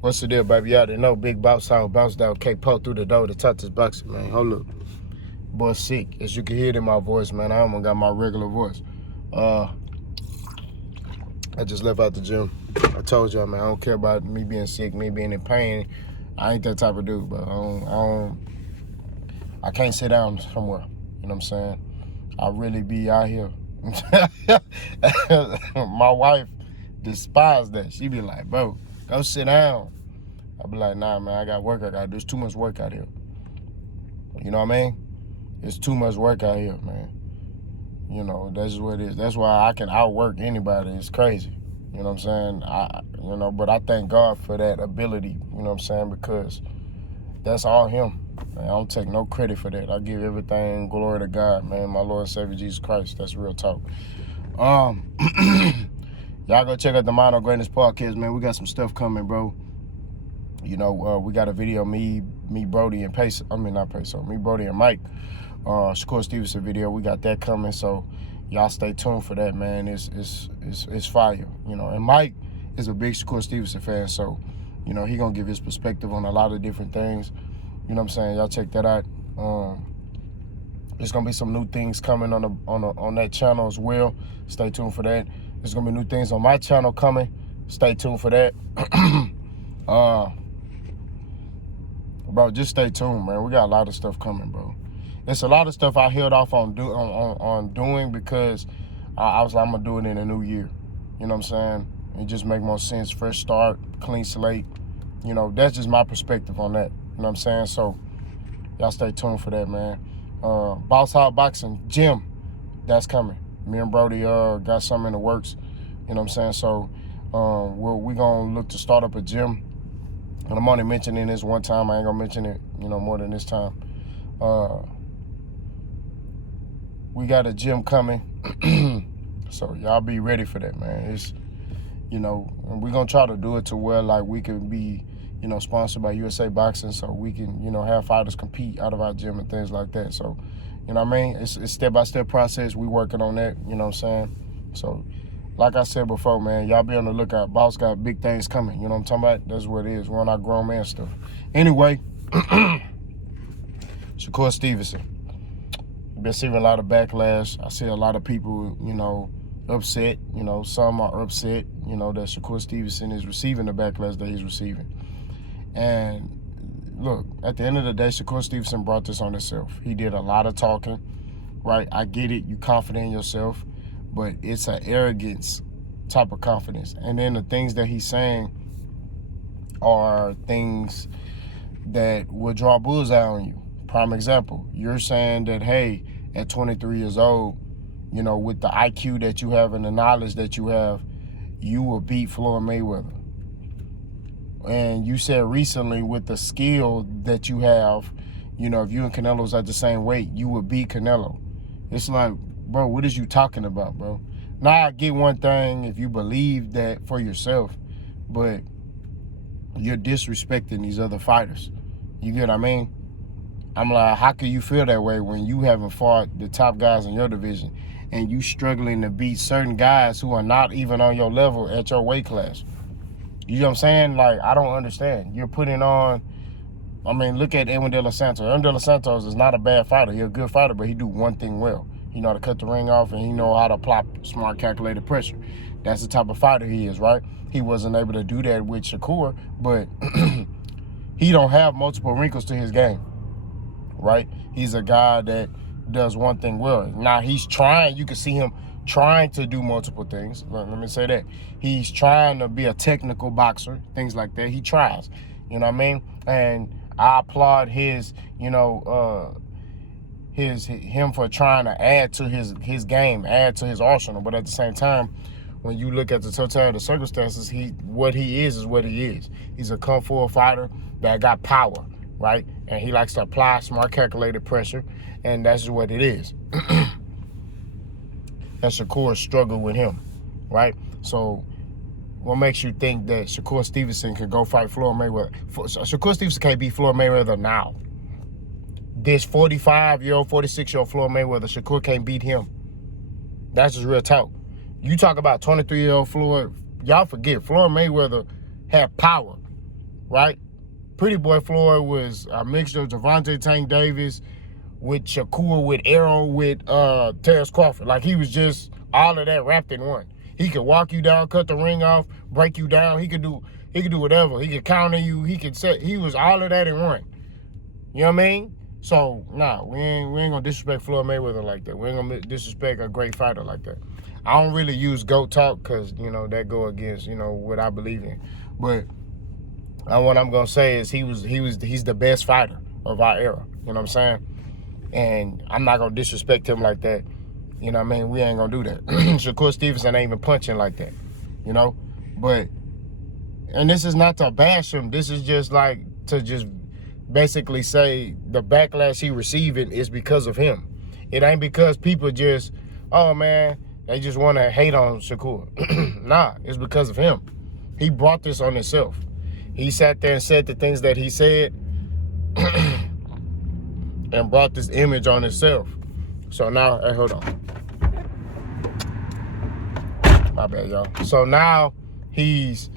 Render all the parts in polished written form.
What's the deal, baby? Y'all didn't know Big Boss out, bounce down, K-Po through the door to touch this boxing, man. Hold up. Boy, sick. As you can hear it in my voice, man, I almost got my regular voice. I just left out the gym. I told y'all, man, I don't care about me being sick, me being in pain. I ain't that type of dude, but I can't sit down somewhere. You know what I'm saying? I really be out here. My wife despised that. She be like, bro, go sit down. I be like, nah, man, I got work. There's too much work out here. You know what I mean? It's too much work out here, man. You know, that's what it is. That's why I can outwork anybody. It's crazy. You know what I'm saying? But I thank God for that ability, you know what I'm saying? Because that's all him. Man, I don't take no credit for that. I give everything glory to God, man. My Lord and Savior Jesus Christ. That's real talk. Y'all go check out the Mono Greatness podcast, man. We got some stuff coming, bro. You know, we got a video, me, Brody, and Peso. I mean, not Peso. Me, Brody, and Mike. Shakur Stevenson video. We got that coming, so y'all stay tuned for that, man. It's fire, you know. And Mike is a big Shakur Stevenson fan, so you know he gonna give his perspective on a lot of different things. You know what I'm saying? Y'all check that out. There's gonna be some new things coming on that channel as well. Stay tuned for that. There's gonna be new things on my channel coming. Stay tuned for that. Bro, just stay tuned, man. We got a lot of stuff coming, bro. It's a lot of stuff I held off on doing because I was like, I'm gonna do it in a new year. You know what I'm saying? It just make more sense. Fresh start, clean slate. You know, that's just my perspective on that. You know what I'm saying? So y'all stay tuned for that, man. Boss Hog Boxing Gym, that's coming. Me and Brody got something in the works. You know what I'm saying? So we're gonna look to start up a gym. And I'm only mentioning this one time. I ain't gonna mention it, you know, more than this time. We got a gym coming. So y'all be ready for that, man. It's, you know, and we're gonna try to do it to where like we can be, you know, sponsored by USA Boxing, so we can, you know, have fighters compete out of our gym and things like that. So, you know what I mean? It's step-by-step process. We working on that, you know what I'm saying? So, like I said before, man, y'all be on the lookout. Boss got big things coming, you know what I'm talking about? That's what it is. We're on our grown man stuff. Anyway, Shakur Stevenson. Been receiving a lot of backlash. I see a lot of people, you know, upset. You know, some are upset, you know, that Shakur Stevenson is receiving the backlash that he's receiving. And look, at the end of the day, Shakur Stevenson brought this on himself. He did a lot of talking, right? I get it. You confident in yourself, but it's an arrogance type of confidence. And then the things that he's saying are things that will draw bullseye on you. Prime example, you're saying that, hey, at 23 years old, you know, with the IQ that you have and the knowledge that you have, you will beat Floyd Mayweather. And you said recently with the skill that you have, you know, if you and Canelo's at the same weight, you would beat Canelo. It's like, bro, what is you talking about, bro? Now, I get one thing if you believe that for yourself, but you're disrespecting these other fighters. You get what I mean? I'm like, how can you feel that way when you haven't fought the top guys in your division and you struggling to beat certain guys who are not even on your level at your weight class? You know what I'm saying? Like, I don't understand. You're putting on, I mean, look at Edwin De Los Santos. Edwin De Los Santos is not a bad fighter. He's a good fighter, but he do one thing well. He know how to cut the ring off, and he know how to apply smart, calculated pressure. That's the type of fighter he is, right? He wasn't able to do that with Shakur, but he don't have multiple wrinkles to his game, right? He's a guy that does one thing well. Now, he's trying. You can see him trying to do multiple things. Let me say that. He's trying to be a technical boxer, things like that. He tries, you know what I mean? And I applaud his, you know, him for trying to add to his game, add to his arsenal. But at the same time, when you look at the totality of the circumstances, what he is what he is. He's a kung fu fighter that got power, right? And he likes to apply smart, calculated pressure, and that's just what it is. And Shakur struggled with him, right? So what makes you think that Shakur Stevenson can go fight Floyd Mayweather? Shakur Stevenson can't beat Floyd Mayweather now. This 45-year-old, 46-year-old Floyd Mayweather, Shakur can't beat him. That's just real talk. You talk about 23-year-old Floyd, y'all forget, Floyd Mayweather had power. right? Pretty Boy Floyd was a mixture of Javante Tank Davis with Shakur, with Arrow, with Terrence Crawford. Like, he was just all of that wrapped in one. He could walk you down, cut the ring off, break you down. He could do whatever. He could counter you. He was all of that in one. You know what I mean? So, nah, we ain't gonna disrespect Floyd Mayweather like that. We ain't gonna disrespect a great fighter like that. I don't really use GOAT talk because, that go against, what I believe in. But what I'm gonna say is he's the best fighter of our era. You know what I'm saying? And I'm not gonna disrespect him like that. You know what I mean? We ain't gonna do that. Shakur Stevenson ain't even punching like that. But, and this is not to bash him. This is just like to just basically say the backlash he receiving is because of him. It ain't because people just, oh man, they just want to hate on Shakur. Nah, it's because of him. He brought this on himself. He sat there and said the things that he said and brought this image on himself. So now, hey, hold on. My bad, y'all. So now he's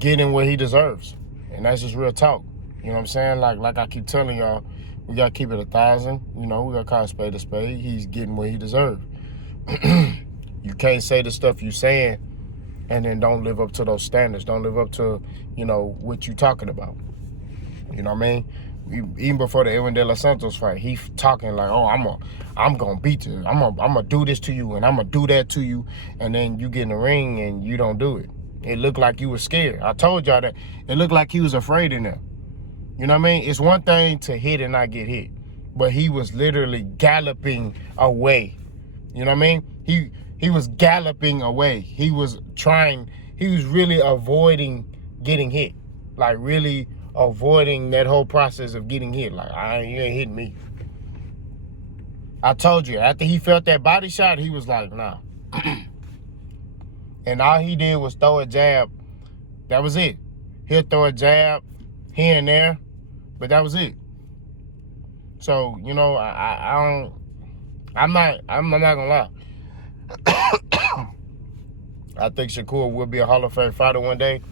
getting what he deserves. And that's just real talk. You know what I'm saying? Like I keep telling y'all, we got to keep it 1,000. We got to call a spade a spade. He's getting what he deserves. You can't say the stuff you saying and then don't live up to those standards. Don't live up to, what you talking about. You know what I mean? Even before the Edwin De Los Santos fight, he talking like, oh, I'm gonna beat you. I'm gonna do this to you and I'm gonna do that to you. And then you get in the ring and you don't do it. It looked like you was scared. I told y'all that. It looked like he was afraid in there. You know what I mean? It's one thing to hit and not get hit, but he was literally galloping away. You know what I mean? He was galloping away. He was really avoiding getting hit. Like, really avoiding that whole process of getting hit. Like, you ain't hitting me. I told you, after he felt that body shot, he was like, nah. And all he did was throw a jab. That was it. He'll throw a jab here and there, but that was it. So, I'm not gonna lie. I think Shakur will be a Hall of Fame fighter one day,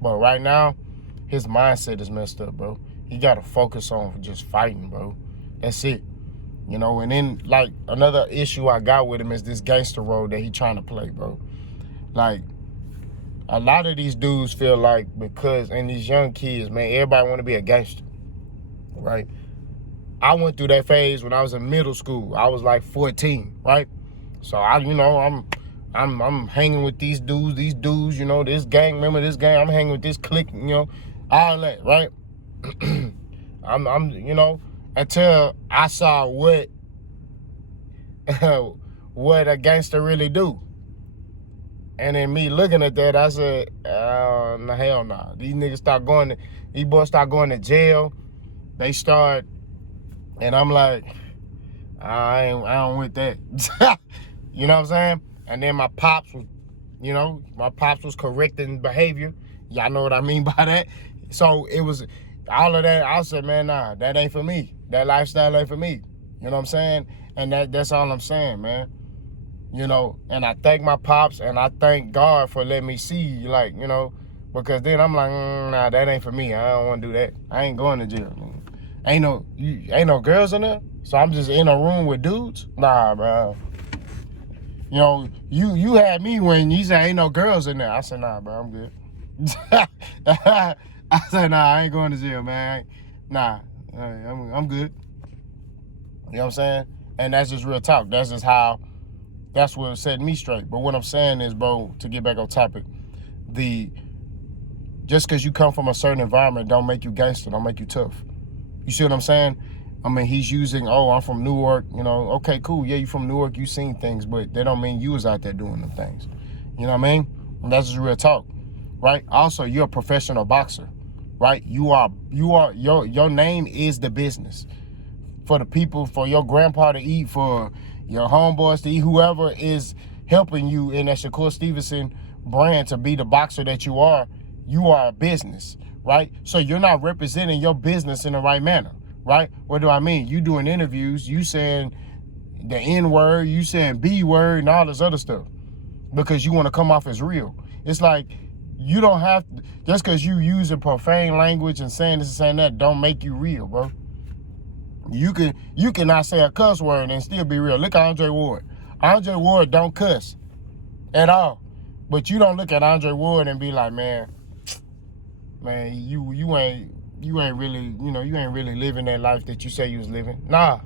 but right now, his mindset is messed up, bro. He got to focus on just fighting, bro. That's it. And then, like, another issue I got with him is this gangster role that he trying to play, bro. Like, a lot of these dudes feel like and these young kids, man, everybody want to be a gangster, right? I went through that phase when I was in middle school. I was like 14, right? So I'm hanging with these dudes, this gang member, this gang. I'm hanging with this clique, all that, right? I'm until I saw what a gangster really do. And then me looking at that, I said, hell no. These boys start going to jail. They start, and I'm like, I don't want that. You know what I'm saying? And then my pops was correcting behavior. Y'all know what I mean by that. So it was all of that. I said, man, nah, that ain't for me. That lifestyle ain't for me. You know what I'm saying? And that's all I'm saying, man. And I thank my pops and I thank God for letting me see, because then I'm like, nah, that ain't for me. I don't want to do that. I ain't going to jail. Ain't no girls in there, so I'm just in a room with dudes. Nah, bro. You had me when you said ain't no girls in there. I said, nah, bro, I'm good. I said, nah, I ain't going to jail, man. Nah, I'm good. You know what I'm saying? And that's just real talk. That's what set me straight. But what I'm saying is, bro, to get back on topic, just because you come from a certain environment don't make you gangster, don't make you tough. You see what I'm saying? I mean, he's using, I'm from Newark, okay, cool. Yeah, you from Newark, you seen things, but that don't mean you was out there doing them things. You know what I mean? And that's just real talk, right? Also, you're a professional boxer, right? Your name is the business. For the people, for your grandpa to eat, for your homeboys to eat, whoever is helping you in that Shakur Stevenson brand to be the boxer that you are a business, right? So you're not representing your business in the right manner, right? What do I mean? You doing interviews, you saying the N word, you saying B word and all this other stuff because you want to come off as real. It's like You don't have to, just because you using profane language and saying this and saying that don't make you real, bro. You cannot say a cuss word and still be real. Look at Andre Ward. Andre Ward don't cuss at all. But you don't look at Andre Ward and be like, man, you ain't really, you ain't really living that life that you say you was living. Nah.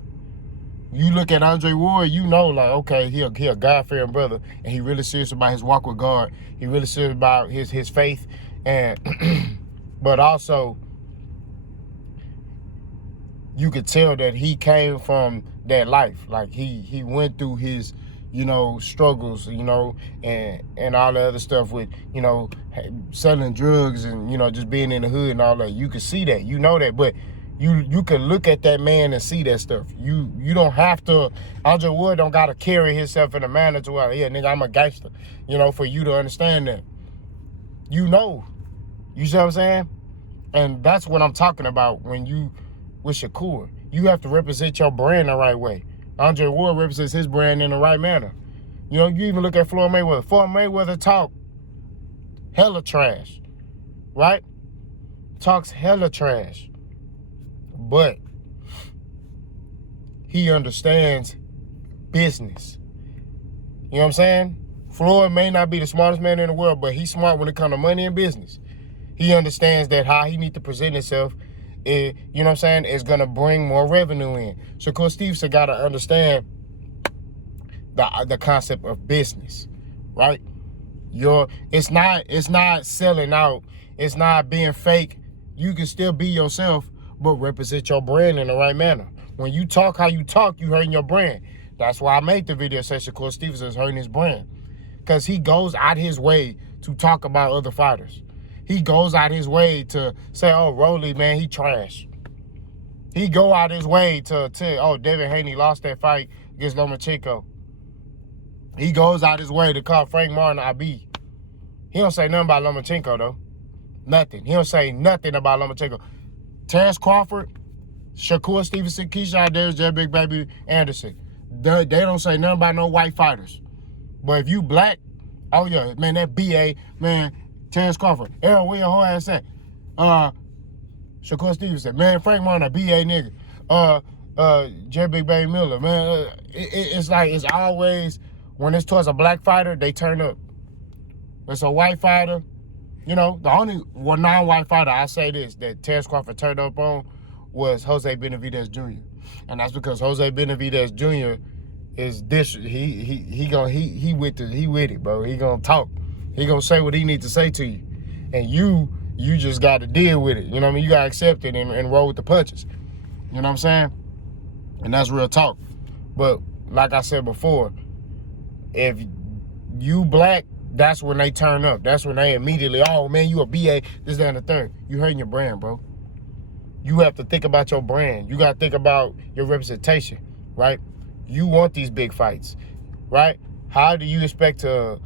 You look at Andre Ward, you know, like, okay, he a God-fearing brother, and he really serious about his walk with God. He really serious about his faith, and but also you could tell that he came from that life. Like he went through his, struggles, and all the other stuff with, selling drugs and, just being in the hood and all that. You could see that, that, but you can look at that man and see that stuff. You don't have to, Andre Wood don't got to carry himself in a manner to where, yeah, nigga, I'm a gangster, for you to understand that. You see what I'm saying? And that's what I'm talking about when you, with Shakur. You have to represent your brand the right way. Andre Ward represents his brand in the right manner. You even look at Floyd Mayweather. Floyd Mayweather talk hella trash, right? Talks hella trash. But he understands business. You know what I'm saying? Floyd may not be the smartest man in the world, but he's smart when it comes to money and business. He understands that how he needs to present himself, is going to bring more revenue in. Shakur Stevenson got to understand the concept of business, right? It's not selling out. It's not being fake. You can still be yourself, but represent your brand in the right manner. When you talk how you talk, you hurting your brand. That's why I made the video say Shakur Stevenson is hurting his brand. Because he goes out his way to talk about other fighters. He goes out his way to say, oh, Rolly, man, he trash. He go out his way to tell, oh, Devin Haney lost that fight against Lomachenko. He goes out his way to call Frank Martin IB. He don't say nothing about Lomachenko, though. Nothing. He don't say nothing about Lomachenko. Terrence Crawford, Shakur Stevenson, Keyshawn Davis, J Big Baby Anderson. They don't say nothing about no white fighters. But if you black, oh yeah, man, that BA, man, Terrence Crawford, Errol Williams, whole ass that. Shakur Stevenson, man, Frank Martin, a BA nigga. J Big Baby Miller, man. It's always, when it's towards a black fighter, they turn up. It's a white fighter. The only non-white fighter, I say this, that Terrence Crawford turned up on was Jose Benavidez Jr. And that's because Jose Benavidez Jr. is this. He with it, bro. He gonna talk. He gonna say what he needs to say to you, and you just got to deal with it. You know what I mean? You gotta accept it and roll with the punches. You know what I'm saying? And that's real talk. But like I said before, if you black, that's when they turn up. That's when they immediately, oh man, you a BA, this, that, and the third. You hurting your brand, bro. You have to think about your brand. You got to think about your representation, right? You want these big fights, right? How do you expect to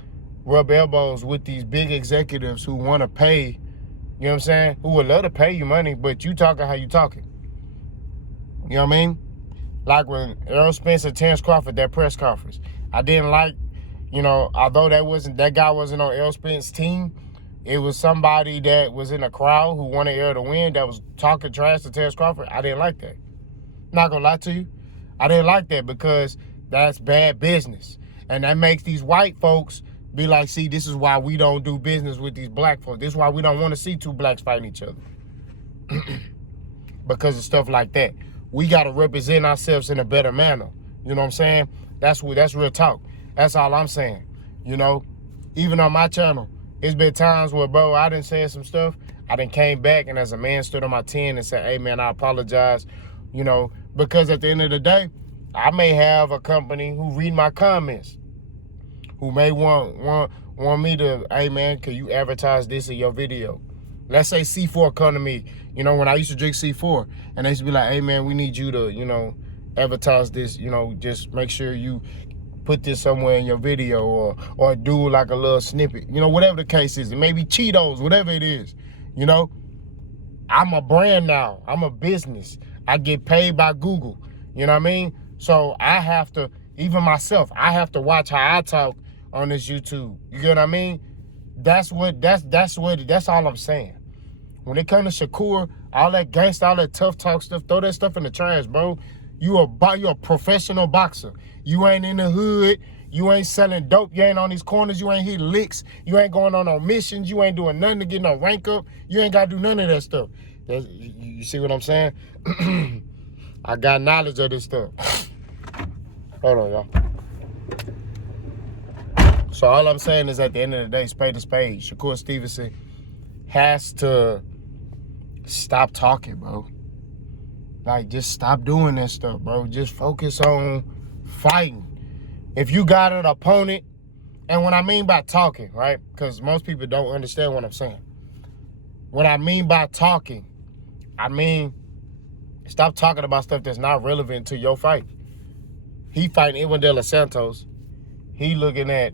rub elbows with these big executives who want to pay, you know what I'm saying? Who would love to pay you money, but you talking how you talking. You know what I mean? Like when Errol Spence and Terrence Crawford, that press conference. I didn't like, although that guy wasn't on Errol Spence's team, it was somebody that was in the crowd who wanted Errol to win that was talking trash to Terrence Crawford. I didn't like that. Not gonna lie to you. I didn't like that because that's bad business. And that makes these white folks be like, see, this is why we don't do business with these black folks. This is why we don't want to see two blacks fighting each other. Because of stuff like that. We got to represent ourselves in a better manner. You know what I'm saying? That's real talk. That's all I'm saying. Even on my channel, it's been times where, bro, I done said some stuff. I done came back and as a man stood on my 10 and said, hey, man, I apologize. Because at the end of the day, I may have a company who read my comments, who may want me to, hey, man, can you advertise this in your video? Let's say C4 come to me, when I used to drink C4, and they used to be like, hey, man, we need you to, advertise this, just make sure you put this somewhere in your video or do like a little snippet, whatever the case is. It may be Cheetos, whatever it is, I'm a brand now. I'm a business. I get paid by Google, you know what I mean? So I have to, even myself, I have to watch how I talk on this YouTube. You get what I mean? That's all I'm saying. When it comes to Shakur, all that gangsta, all that tough talk stuff, throw that stuff in the trash, bro. You're a professional boxer. You ain't in the hood. You ain't selling dope. You ain't on these corners. You ain't hitting licks. You ain't going on no missions. You ain't doing nothing to get no rank up. You ain't got to do none of that stuff. You see what I'm saying? I got knowledge of this stuff. Hold on, y'all. So all I'm saying is, at the end of the day, spade to spade. Shakur Stevenson has to stop talking, bro. Like, just stop doing that stuff, bro. Just focus on fighting. If you got an opponent, and what I mean by talking, right? Because most people don't understand what I'm saying. What I mean by talking, I mean stop talking about stuff that's not relevant to your fight. He fighting Edwin De Los Santos. He looking at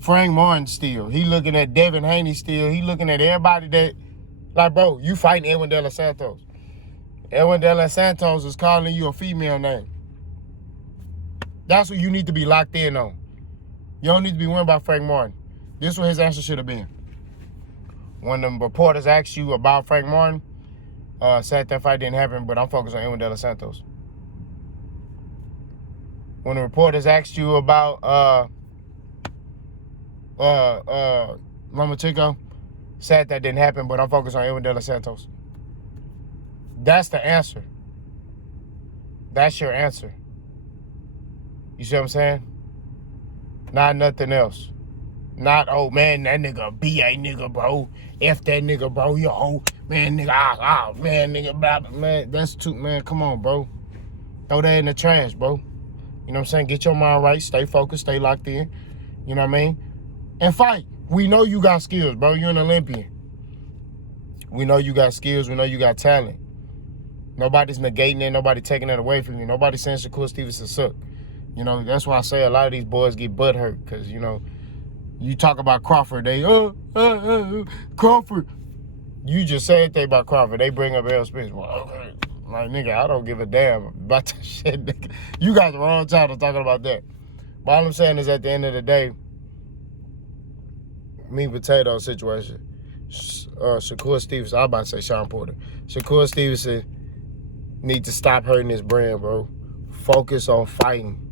Frank Martin still. He looking at Devin Haney still. He looking at everybody that, like, bro, you fighting Edwin De Los Santos. Edwin De Los Santos is calling you a female name. That's what you need to be locked in on. You don't need to be worried about Frank Martin. This is what his answer should have been. When the reporters asked you about Frank Martin, said that fight didn't happen, but I'm focused on Edwin De Los Santos. When the reporters asked you about Lomachenko, said that didn't happen, but I'm focused on Edwin De Los Santos. That's the answer. That's your answer. You see what I'm saying? Not nothing else. Not, oh, man, that nigga B.A. nigga, bro. F that nigga, bro. Yo, man, nigga, man, nigga, blah, blah, man. That's too, man, come on, bro. Throw that in the trash, bro. You know what I'm saying? Get your mind right. Stay focused. Stay locked in. You know what I mean? And fight. We know you got skills, bro. You're an Olympian. We know you got skills. We know you got talent. Nobody's negating it. Nobody taking it away from you. Nobody's saying Shakur Stevenson suck. You know, that's why I say a lot of these boys get butt hurt. Because, you know, you talk about Crawford. They, Crawford. You just said that about Crawford. They bring up Errol Spence. Well, okay. Like, nigga, I don't give a damn about that shit, nigga. You got the wrong time to talking about that. But all I'm saying is, at the end of the day, meat potato situation. Shakur Stevenson, I'm about to say Sean Porter. Shakur Stevenson need to stop hurting his brand, bro. Focus on fighting.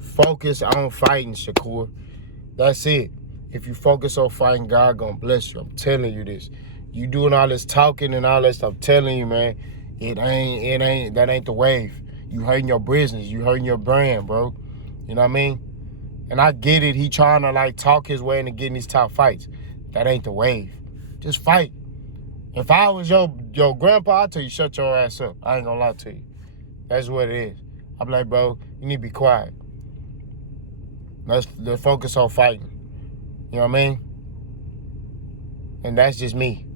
Focus on fighting, Shakur. That's it. If you focus on fighting, God gonna bless you. I'm telling you this. You doing all this talking and all that stuff, I'm telling you, man, that ain't the wave. You hurting your business. You hurting your brand, bro. You know what I mean? And I get it. He trying to, like, talk his way into getting these top fights. That ain't the wave. Just fight. If I was your grandpa, I'd tell you, shut your ass up. I ain't gonna lie to you. That's what it is. I'm like, bro, you need to be quiet. Let's focus on fighting. You know what I mean? And that's just me.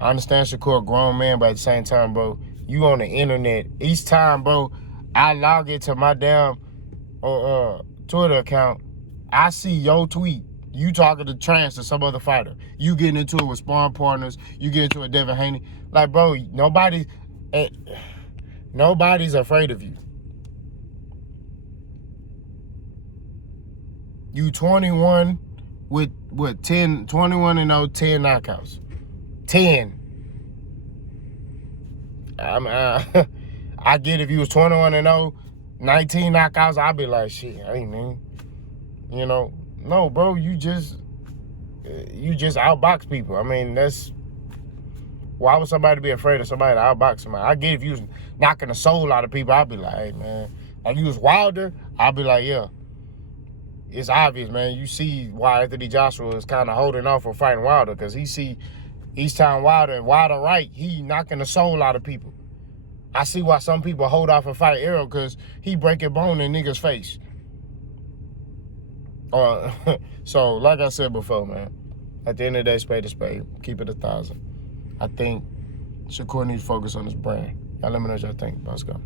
I understand Shakur a grown man, but at the same time, bro, you on the internet. Each time, bro, I log into my damn Twitter account, I see your tweet. You talking to trans to some other fighter. You getting into it with sparring partners. You get into it with Devin Haney. Like, bro, nobody's afraid of you. You 21 with what, 21 and 0, 10 knockouts. 10. I get if you was 21 and 0, 19 knockouts, I'd be like, shit, I ain't mean. You know, no, bro, you just outbox people. I mean, why would somebody be afraid of somebody to outbox somebody? I get if you was knocking the soul out of people, I'd be like, hey, man. Like, you was Wilder, I'd be like, yeah. It's obvious, man. You see why Anthony Joshua is kind of holding off for fighting Wilder, because he see each time Wilder right, he knocking the soul out of people. I see why some people hold off and fight Errol, because he break a bone in niggas' face. So, like I said before, man, at the end of the day, spade to spade. Keep it 1,000. I think Shakur needs to focus on his brand. Y'all let me know what y'all think. Let's go.